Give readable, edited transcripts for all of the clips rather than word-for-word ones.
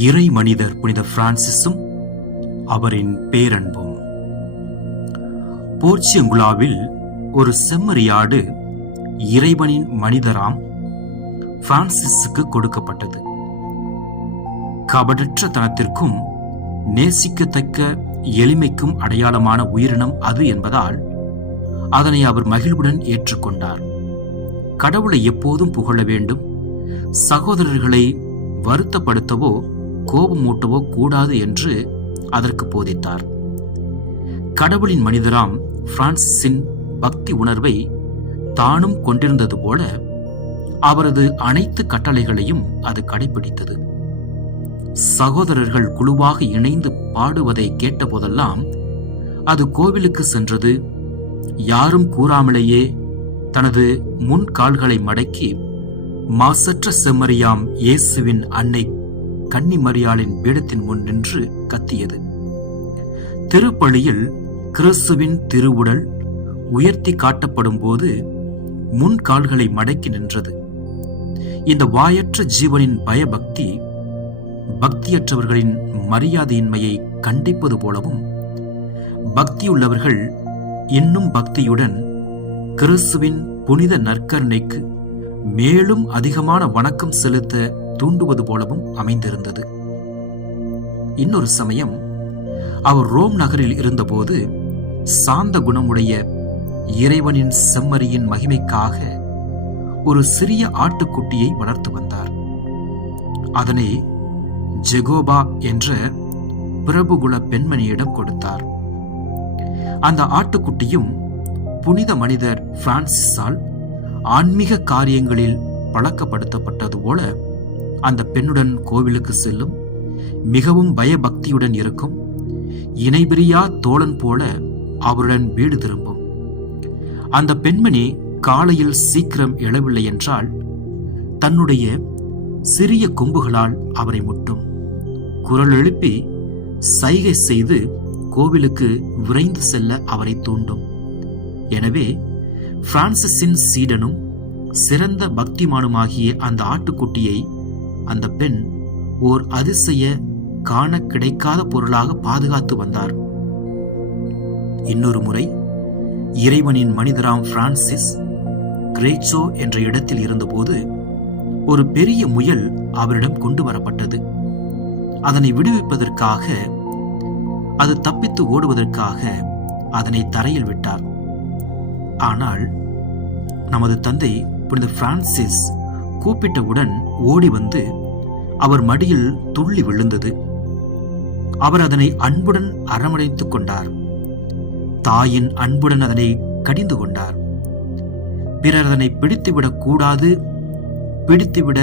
இறை மனிதர் புனித பிரான்சிஸும் அவரின் பேரன்பும். போர்ச்சியங்குலாவில் ஒரு செம்மறியாடு இறைவனின் மனிதராம் பிரான்சிஸுக்கு கொடுக்கப்பட்டது. கபடற்ற தனத்திற்கும் நேசிக்கத்தக்க எளிமைக்கும் அடையாளமான உயிரினம் அது என்பதால் அதனை அவர் மகிழ்வுடன் ஏற்றுக்கொண்டார். கடவுளை எப்போதும் புகழ வேண்டும், சகோதரர்களை வருத்தப்படுத்தவோ கோபமூட்டவோ கூடாது என்று அதற்கு போதித்தார். கடவுளின் மனிதராம் பிரான்சிஸின் பக்தி உணர்வை தானும் கொண்டிருந்தது போல அவரது அனைத்து கட்டளைகளையும் அது கடைபிடித்தது. சகோதரர்கள் குழுவாக இணைந்து பாடுவதை கேட்டபோதெல்லாம் அது கோவிலுக்கு சென்றது. யாரும் கூறாமலேயே தனது முன் கால்களை மடக்கி மாசற்ற செம்மறியாம் இயேசுவின் அன்னை கன்னிமரியாளின் பீடத்தின் முன் நின்று கத்தியது. திருப்பலியில் கிறிஸ்துவின் திருவுடல் உயர்த்தி காட்டப்படும் போது முன் கால்களை மடக்கி நின்றது. இந்த வாயற்ற ஜீவனின் பயபக்தி பக்தியற்றவர்களின் மரியாதையின்மையை கண்டிப்பது போலவும், பக்தியுள்ளவர்கள் இன்னும் பக்தியுடன் கிறிஸ்துவின் புனித நற்கருணைக்கு மேலும் அதிகமான வணக்கம் செலுத்த தூண்டுவது போலவும் அமைந்திருந்தது. இன்னொரு சமயம் அவர் ரோம் நகரில் இருந்தபோது சாந்த குணமுடைய இறைவனின் செம்மறியின் மகிமைக்காக ஒரு சிறிய ஆட்டுக்குட்டியை வளர்த்து வந்தார். அதனை ஜெகோபா என்ற பிரபுகுல பெண்மணியிடம் கொடுத்தார். அந்த ஆட்டுக்குட்டியும் புனித மனிதர் பிரான்சிஸால் ஆன்மீக காரியங்களில் பழக்கப்படுத்தப்பட்டது போல அந்த பெண்ணுடன் கோவிலுக்கு செல்லும், மிகவும் பயபக்தியுடன் இருக்கும், இணைபிரியா தோழன் போல அவருடன் வீடு திரும்பும். அந்த பெண்மணி காலையில் சீக்கிரம் எழவில்லை என்றால் தன்னுடைய சிறிய கொம்புகளால் அவரை முட்டும், குரல் எழுப்பி சைகை செய்து கோவிலுக்கு விரைந்து செல்ல அவரை தூண்டும். எனவே பிரான்சிஸின் சீடனும் சிறந்த பக்திமானுமாகிய அந்த ஆட்டுக்குட்டியை அந்த பெண் ஓர் அதிசய காண கிடைக்காத பொருளாக பாதுகாத்து வந்தார். இன்னொரு முறை இறைவனின் மனிதராம் பிரான்சிஸ் கிரேச்சோ என்ற இடத்தில் இருந்தபோது ஒரு பெரிய முயல் அவரிடம் கொண்டு வரப்பட்டது. அதனை விடுவிப்பதற்காக, அது தப்பித்து ஓடுவதற்காக அதனை தரையில் விட்டார். ஆனால் நமது தந்தை புனித பிரான்சிஸ் கூப்பிட்டவுடன் ஓடி வந்து அவர் மடியில் துள்ளி விழுந்தது. அவர் அதனை அன்புடன் அரவணைத்துக் கொண்டார். தாயின் அன்புடன் அதனை கடிந்து கொண்டார். பிறர் அதனை பிடித்துவிடக் கூடாது, பிடித்துவிட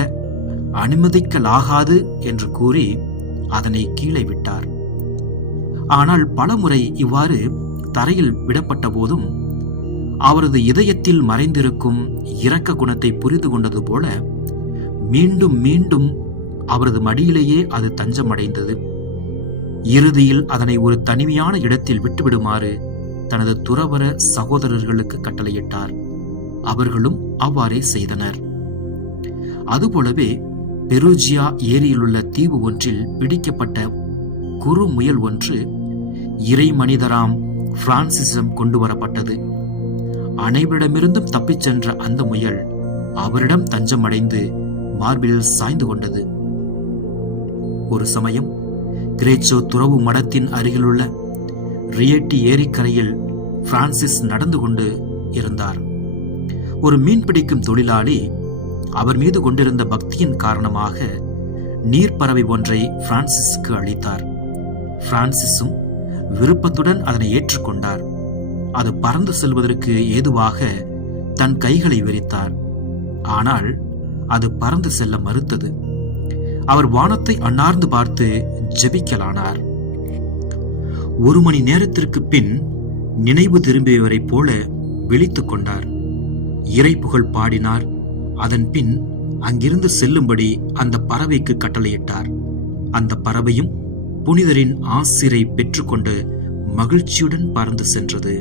அனுமதிக்கலாகாது என்று கூறி அதனை கீழே விட்டார். ஆனால் பலமுறை இவ்வாறு தரையில் விடப்பட்ட போதும் அவரது இதயத்தில் மறைந்திருக்கும் இரக்க குணத்தை புரிந்து கொண்டது போல மீண்டும் மீண்டும் அவரது மடியிலேயே அது தஞ்சமடைந்தது. இறுதியில் அதனை ஒரு தனிமையான இடத்தில் விட்டுவிடுமாறு தனது துறவற சகோதரர்களுக்கு கட்டளையிட்டார். அவர்களும் அவ்வாறே செய்தனர். அதுபோலவே பெருஜியா ஏரியிலுள்ள தீவு ஒன்றில் பிடிக்கப்பட்ட குறு முயல் ஒன்று இறை மனிதராம் பிரான்சிஸிடம் கொண்டு வரப்பட்டது. அனைவரிடமிருந்தும் தப்பிச் சென்ற அந்த முயல் அவரிடம் தஞ்சமடைந்து மார்பில் சாய்ந்து கொண்டது. ஒரு சமயம் கிரேச்சோ துறவு மடத்தின் அருகிலுள்ள ரியட்டி ஏரிக்கரையில் பிரான்சிஸ் நடந்து கொண்டு இருந்தார். ஒரு மீன்பிடிக்கும் தொழிலாளி அவர் மீது கொண்டிருந்த பக்தியின் காரணமாக நீர்ப்பறவை ஒன்றை பிரான்சிஸுக்கு அளித்தார். பிரான்சிஸும் விருப்பத்துடன் அதனை ஏற்றுக்கொண்டார். அது பறந்து செல்வதற்கு ஏதுவாக தன் கைகளை விரித்தார். ஆனால் அது பறந்து செல்ல மறுத்தது. அவர் வானத்தை அண்ணார்ந்து பார்த்து ஜெபிக்கலானார். 1 மணி நேரத்திற்கு பின் நினைவு திரும்பியவரைப் போல விழித்துக் கொண்டார். இறை புகழ் பாடினார். அதன் பின் அங்கிருந்து செல்லும்படி அந்த பறவைக்கு கட்டளையிட்டார். அந்த பறவையும் புனிதரின் ஆசிரை பெற்றுக்கொண்டு மகிழ்ச்சியுடன் பறந்து சென்றது.